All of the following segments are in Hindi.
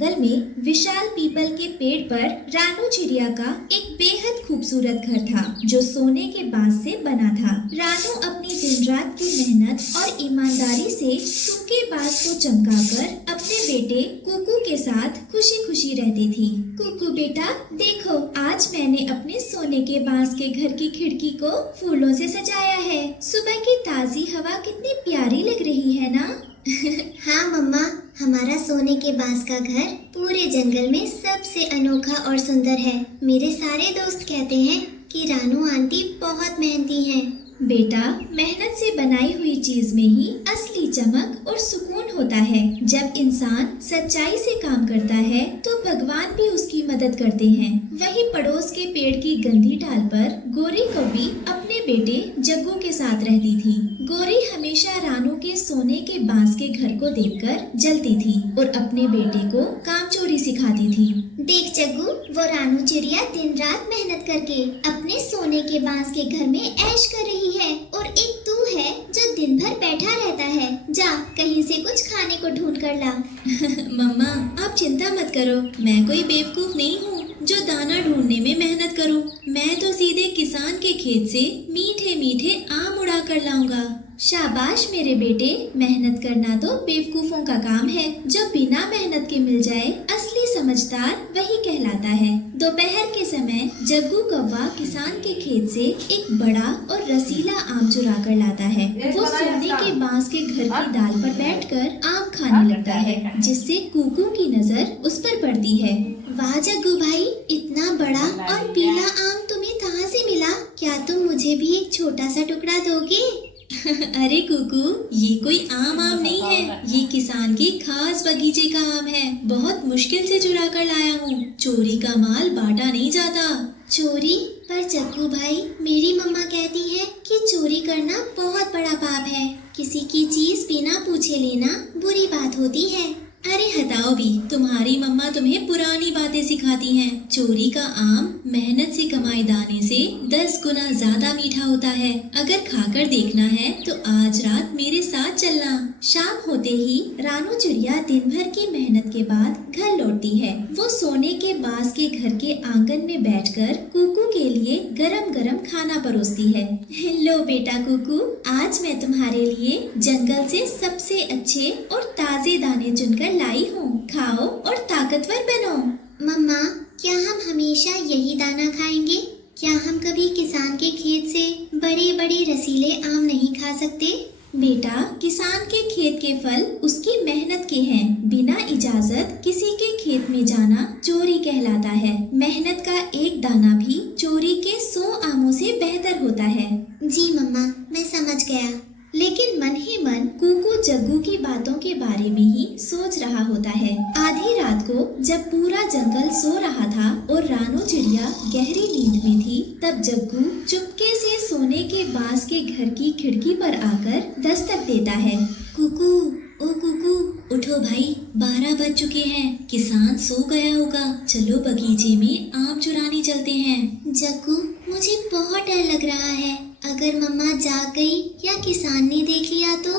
जंगल में विशाल पीपल के पेड़ पर रानू चिड़िया का एक बेहद खूबसूरत घर था जो सोने के बांस से बना था। रानू अपनी दिन रात की मेहनत और ईमानदारी से सूखे बांस को चमकाकर अपने बेटे कुकू के साथ खुशी खुशी रहती थी। कुकू बेटा देखो, आज मैंने अपने सोने के बांस के घर की खिड़की को फूलों से सजाया है। सुबह की ताजी हवा कितनी प्यारी लग रही है ना? हाँ मम्मा, हमारा सोने के बांस का घर पूरे जंगल में सबसे अनोखा और सुंदर है। मेरे सारे दोस्त कहते हैं कि रानू आंटी बहुत मेहनती हैं। बेटा, मेहनत से बनाई हुई चीज में ही असली चमक और सुकून होता है। जब इंसान सच्चाई से काम करता है तो भगवान भी उसकी मदद करते हैं। वहीं पड़ोस के पेड़ की गंदी डाल पर गोरी कौवी अपने बेटे जग्गू के साथ रहती थी। गोरी हमेशा रानू के सोने के बांस के घर को देखकर जलती थी और अपने बेटे को काम चोरी सिखाती थी। देख जग्गू, वो रानू चिड़िया दिन रात मेहनत करके अपने सोने के बांस के घर में ऐश कर रही है और एक तू है जो दिन भर बैठा रहता है। जा कहीं से कुछ खाने को ढूंढ कर ला। मम्मा, आप चिंता मत करो, मैं कोई बेवकूफ नहीं हूँ जो दाना ढूंढने में मेहनत करूँ। मैं तो सीधे किसान के खेत से मीठे मीठे आम उड़ा कर लाऊंगा। शाबाश मेरे बेटे, मेहनत करना तो बेवकूफों का काम है। जो बिना मेहनत के मिल जाए, असली समझदार वही कहलाता है। दोपहर के समय जग्गू कौवा किसान के खेत से एक बड़ा और रसीला आम चुरा कर लाता है। वो सोने के बांस के घर की डाल पर बैठकर आम खाने लगता है, जिससे कुकू की नजर उस पर पड़ती है। वाह जग्गू भाई, इतना बड़ा और पीला आम तुम्हें कहाँ से मिला? क्या तुम मुझे भी एक छोटा सा टुकड़ा दोगे? अरे कुकू, ये कोई आम नहीं है, ये किसान के खास बगीचे का आम है। बहुत मुश्किल से चुरा कर लाया हूँ। चोरी का माल बांटा नहीं जाता। चोरी? पर जग्गू भाई, मेरी मम्मा कहती है कि चोरी करना बहुत बड़ा पाप है। किसी की चीज बिना पूछे लेना बुरी बात होती है। अरे हटाओ भी, तुम्हारी मम्मा तुम्हें पुरानी बातें सिखाती हैं। चोरी का आम मेहनत से कमाए दाने से 10 गुना ज्यादा मीठा होता है। अगर खाकर देखना है तो आज रात मेरे साथ चलना। शाम होते ही रानू चिड़िया दिन भर की मेहनत के बाद घर लौटती है। वो सोने के बांस के घर के आंगन में बैठकर कुकू के लिए गरम गरम खाना परोसती है। लो बेटा कुकू, आज मैं तुम्हारे लिए जंगल से सबसे अच्छे और ताजे दाने चुनकर लाई हूँ। खाओ और ताकतवर बनो। मम्मा, क्या हम हमेशा यही दाना खाएंगे? क्या हम कभी किसान के खेत से बड़े बड़े रसीले आम नहीं खा सकते? बेटा, किसान के खेत के फल उसकी मेहनत के हैं। बिना इजाजत किसी के खेत में जाना चोरी कहलाता है। मेहनत का एक दाना भी चोरी के 100 आमों से बेहतर होता है। जी मम्मा, मैं समझ गया। लेकिन मन ही मन कुकू जग्गू की बातों के बारे में ही सोच रहा होता है। आधी रात को जब पूरा जंगल सो रहा था और रानू चिड़िया गहरी नींद में थी, तब जग्गू चुपके से सोने के बांस के घर की खिड़की पर आकर दस्तक देता है। कुकू, ओ कुकू, उठो भाई, 12 बज चुके हैं। किसान सो गया होगा। चलो बगीचे में आम चुराने चलते हैं। जग्गू, मुझे बहुत डर लग रहा है। अगर मम्मा जाग गई या किसान ने देख लिया तो?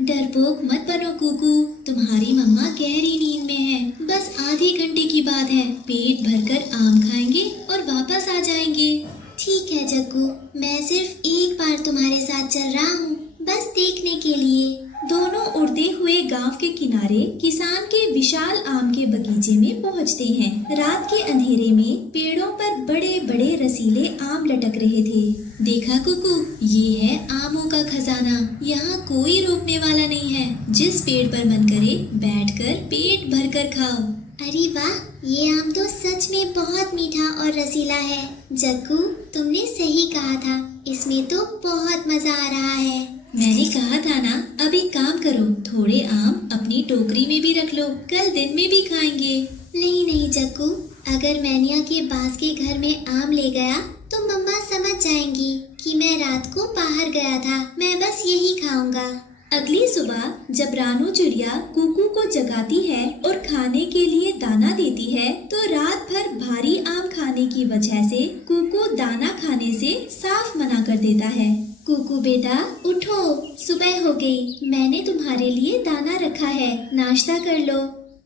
डरपोक मत बनो कुकू, तुम्हारी मम्मा गहरी नींद में है। बस आधे घंटे की बात है। पेट भरकर आम खाएंगे और वापस आ जाएंगे। ठीक है जग्गू, मैं सिर्फ एक बार तुम्हारे साथ चल रहा हूँ, बस देखने के लिए। दोनों उड़ते हुए गांव के किनारे किसान के विशाल आम के बगीचे में पहुंचते हैं। रात के अंधेरे में पेड़ों पर बड़े बड़े रसीले आम लटक रहे थे। देखा कुकू, ये है आमों का खजाना। यहाँ कोई रोकने वाला नहीं है। जिस पेड़ पर मन करे बैठकर पेट भरकर खाओ। अरे वाह, ये आम तो सच में बहुत मीठा और रसीला है। जग्गू, तुमने सही कहा था, इसमें तो बहुत मजा आ रहा है। मैंने कहा था ना। अब एक काम करो, थोड़े आम अपनी टोकरी में भी रख लो, कल दिन में भी खाएंगे। नहीं नहीं जग्गू, अगर मैनिया के बांस के घर में आम ले गया तो मम्मा समझ जाएंगी कि मैं रात को बाहर गया था। मैं बस यही खाऊंगा। अगली सुबह जब रानू चिड़िया कुकू को जगाती है और खाने के लिए दाना देती है, तो रात भर भारी आम खाने की वजह से कुकू दाना खाने से साफ मना कर देता है। कुकू बेटा उठो, सुबह हो गई। मैंने तुम्हारे लिए दाना रखा है, नाश्ता कर लो।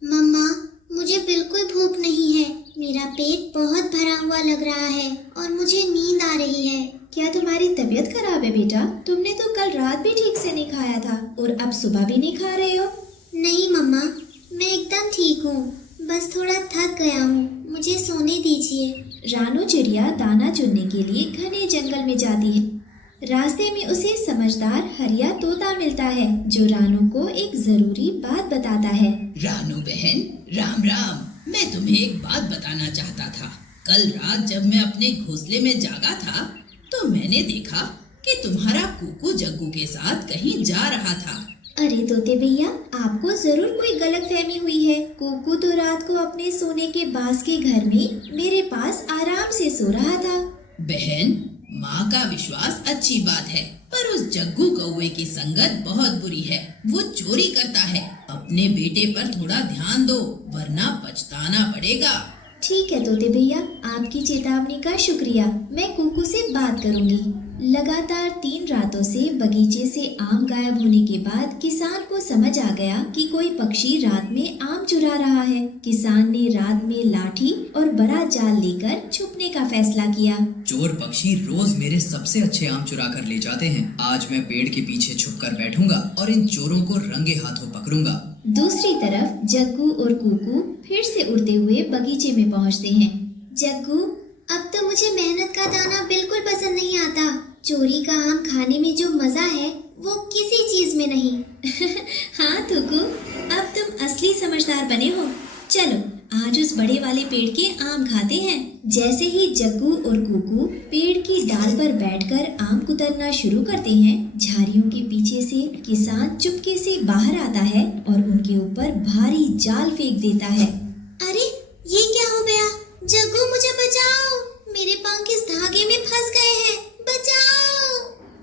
मम्मा, मुझे हुआ लग रहा है और मुझे नींद आ रही है। क्या तुम्हारी तबीयत खराब है बेटा? तुमने तो कल रात भी ठीक से नहीं खाया था और अब सुबह भी नहीं खा रहे हो। नहीं मम्मा, मैं एकदम ठीक हूँ, बस थोड़ा थक गया हूँ, मुझे सोने दीजिए। रानू चिड़िया दाना चुनने के लिए घने जंगल में जाती है। रास्ते में उसे समझदार हरिया तोता मिलता है जो रानू को एक जरूरी बात बताता है। रानू बहन, राम राम। मैं तुम्हें एक बात बताना चाहता था। कल रात जब मैं अपने घोंसले में जागा था तो मैंने देखा कि तुम्हारा कुकू जग्गू के साथ कहीं जा रहा था। अरे तोते भैया, आपको जरूर कोई गलतफहमी हुई है। कुकू तो रात को अपने सोने के बांस के घर में मेरे पास आराम से सो रहा था। बहन, माँ का विश्वास अच्छी बात है, पर उस जग्गू कौवे की संगत बहुत बुरी है। वो चोरी करता है। अपने बेटे पर थोड़ा ध्यान दो, वरना पछताना पड़ेगा। ठीक है तोते भैया, आपकी चेतावनी का शुक्रिया। मैं कुकू से बात करूंगी। लगातार 3 रातों से बगीचे से आम गायब होने के बाद किसान को समझ आ गया कि कोई पक्षी रात में आम चुरा रहा है। किसान ने रात में लाठी और बड़ा जाल लेकर छुपने का फैसला किया। चोर पक्षी रोज मेरे सबसे अच्छे आम चुरा कर ले जाते हैं। आज मैं पेड़ के पीछे छुपकर बैठूंगा और इन चोरों को रंगे हाथों पकड़ूंगा। दूसरी तरफ जग्गू और कुकू फिर से उड़ते हुए बगीचे में पहुंचते हैं। जग्गू, अब तो मुझे मेहनत का दाना बिल्कुल पसंद नहीं आता। चोरी का आम खाने में जो मजा है वो किसी चीज में नहीं। हाँ कुकू, अब तुम असली समझदार बने हो। चलो आज उस बड़े वाले पेड़ के आम खाते हैं। जैसे ही जग्गू और कुकू पेड़ की डाल पर बैठकर आम कुतरना शुरू करते हैं, झाड़ियों के पीछे से किसान चुपके से बाहर आता है और उनके ऊपर भारी जाल फेंक देता है। अरे ये क्या हो गया? जग्गू, मुझे बचाओ, मेरे पंख इस धागे में फंस गए हैं, बचाओ।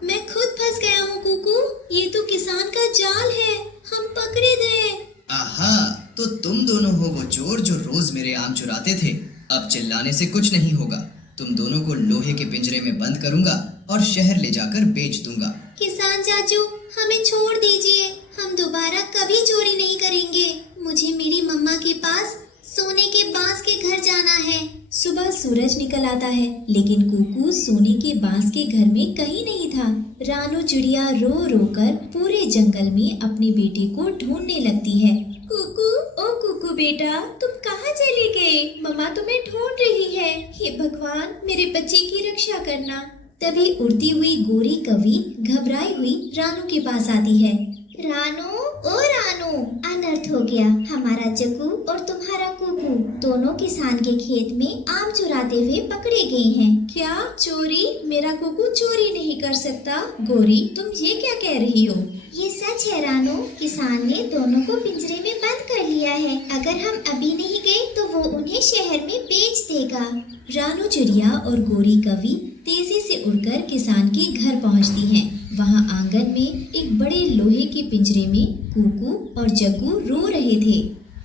मैं खुद फंस गया हूँ कुकू, ये तो किसान का जाल है, हम पकड़े गए। आहा, तो तुम दोनों हो वो चोर जो रोज मेरे आम चुराते थे। अब चिल्लाने से कुछ नहीं होगा। तुम दोनों को लोहे के पिंजरे में बंद करूंगा और शहर ले जाकर बेच दूंगा। किसान चाचू, हमें छोड़ दीजिए, हम दोबारा कभी चोरी नहीं करेंगे। मुझे मेरी मम्मा के पास सोने के बांस के घर जाना है। सुबह सूरज निकल आता है, लेकिन कुकू सोने के बांस के घर में कहीं नहीं था। रानू चिड़िया रो रो कर पूरे जंगल में अपने बेटे को ढूंढने लगती है। कुकू, ओ कुकू बेटा, तुम कहाँ चले गए? मम्मा तुम्हें ढूंढ रही है। हे भगवान, मेरे बच्चे की रक्षा करना। तभी उड़ती हुई गोरी कौवी घबराई हुई रानू के पास आती है। रानू, ओ रानू, अनर्थ हो गया। हमारा जग्गू और तुम्हारा कुकू दोनों किसान के खेत में आम चुराते हुए पकड़े गए हैं। क्या चोरी? मेरा कुकू चोरी नहीं कर सकता। गोरी, तुम ये क्या कह रही हो? ये सच है रानू, किसान ने दोनों को पिंजरे में बंद कर लिया है। अगर हम अभी नहीं गए तो वो उन्हें शहर में बेच देगा। रानू चिड़िया और गोरी कौवी तेजी से उड़कर किसान के घर पहुंचती हैं। वहां आंगन में एक बड़े लोहे के पिंजरे में कुकू और जग्गू रो रहे थे।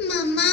मम्मा,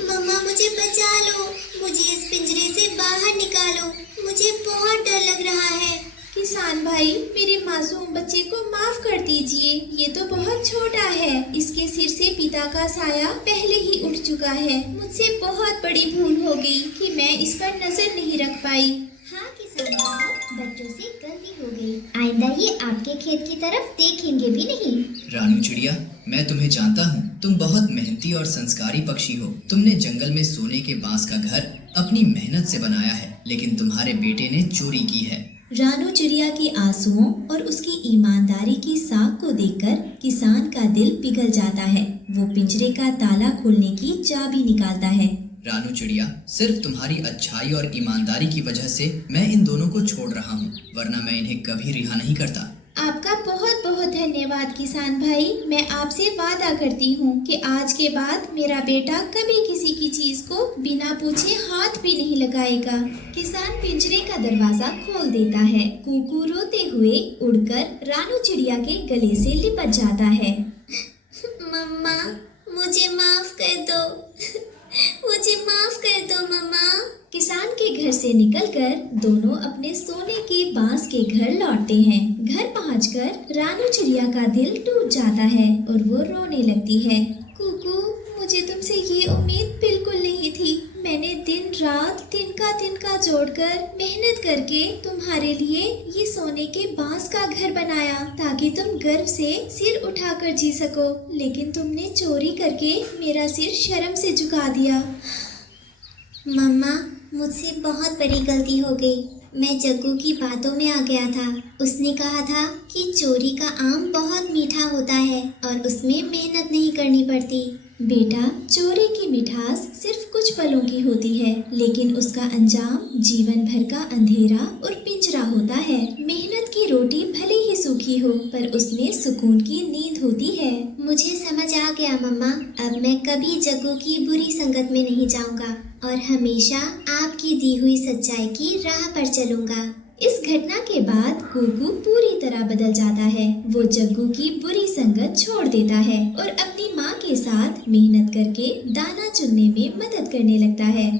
मम्मा मुझे बचा लो, मुझे इस पिंजरे से बाहर निकालो, मुझे बहुत डर लग रहा है। किसान भाई, मेरे मासूम बच्चे को माफ कर दीजिए, ये तो बहुत छोटा है। इसके सिर से पिता का साया पहले ही उठ चुका है। मुझसे बहुत बड़ी भूल हो गई कि मैं इस पर नजर नहीं रख पाई। हाँ किसान साहब, बच्चों से गलती हो गई। आइंदा ये आपके खेत की तरफ देखेंगे भी नहीं। रानू चिड़िया, मैं तुम्हें जानता हूँ। तुम बहुत मेहनती और संस्कारी पक्षी हो। तुमने जंगल में सोने के बांस का घर अपनी मेहनत से बनाया है, लेकिन तुम्हारे बेटे ने चोरी की है। रानू चिड़िया के आंसुओं और उसकी ईमानदारी की साख को देखकर किसान का दिल पिघल जाता है। वो पिंजरे का ताला खोलने की चाबी निकालता है। रानू चिड़िया, सिर्फ तुम्हारी अच्छाई और ईमानदारी की वजह से मैं इन दोनों को छोड़ रहा हूँ, वरना मैं इन्हें कभी रिहा नहीं करता। आपका बहुत बहुत धन्यवाद किसान भाई। मैं आपसे वादा करती हूँ कि आज के बाद मेरा बेटा कभी किसी की चीज को बिना पूछे हाथ भी नहीं लगाएगा। किसान पिंजरे का दरवाजा खोल देता है। कुकू रोते हुए उड़कर रानू चिड़िया के गले से लिपट जाता है। मम्मा, मुझे माफ कर दो, मुझे माफ कर दो मम्मा। किसान के घर से निकलकर दोनों अपने सोने के बांस के घर लौटते हैं। घर पहुंचकर रानू चिड़िया का दिल टूट जाता है और वो रोने लगती है। कुकू, मुझे तुमसे ये उम्मीद बिल्कुल नहीं थी। मैंने दिन रात तिनका रात इनका जोड़कर मेहनत करके तुम्हारे लिए ये सोने के बांस का घर बनाया ताकि तुम गर्व से सिर उठाकर जी सको, लेकिन तुमने चोरी करके मेरा सिर शर्म से झुका दिया। मम्मा, मुझसे बहुत बड़ी गलती हो गई। मैं जग्गू की बातों में आ गया था। उसने कहा था कि चोरी का आम बहुत मीठा होता है और उसमें मेहनत नहीं करनी पड़ती। बेटा, चोरी की मिठास सिर्फ कुछ पलों की होती है, लेकिन उसका अंजाम जीवन भर का अंधेरा और पिंजरा होता है। मेहनत की रोटी भले ही सूखी हो, पर उसमें सुकून की नींद होती है। मुझे समझ आ गया मम्मा। अब मैं कभी जग्गू की बुरी संगत में नहीं जाऊंगा और हमेशा आपकी दी हुई सच्चाई की राह पर चलूंगा। इस घटना के बाद कुकू पूरी तरह बदल जाता है। वो जग्गू की बुरी संगत छोड़ देता है और अपनी माँ के साथ मेहनत करके दाना चुनने में मदद करने लगता है।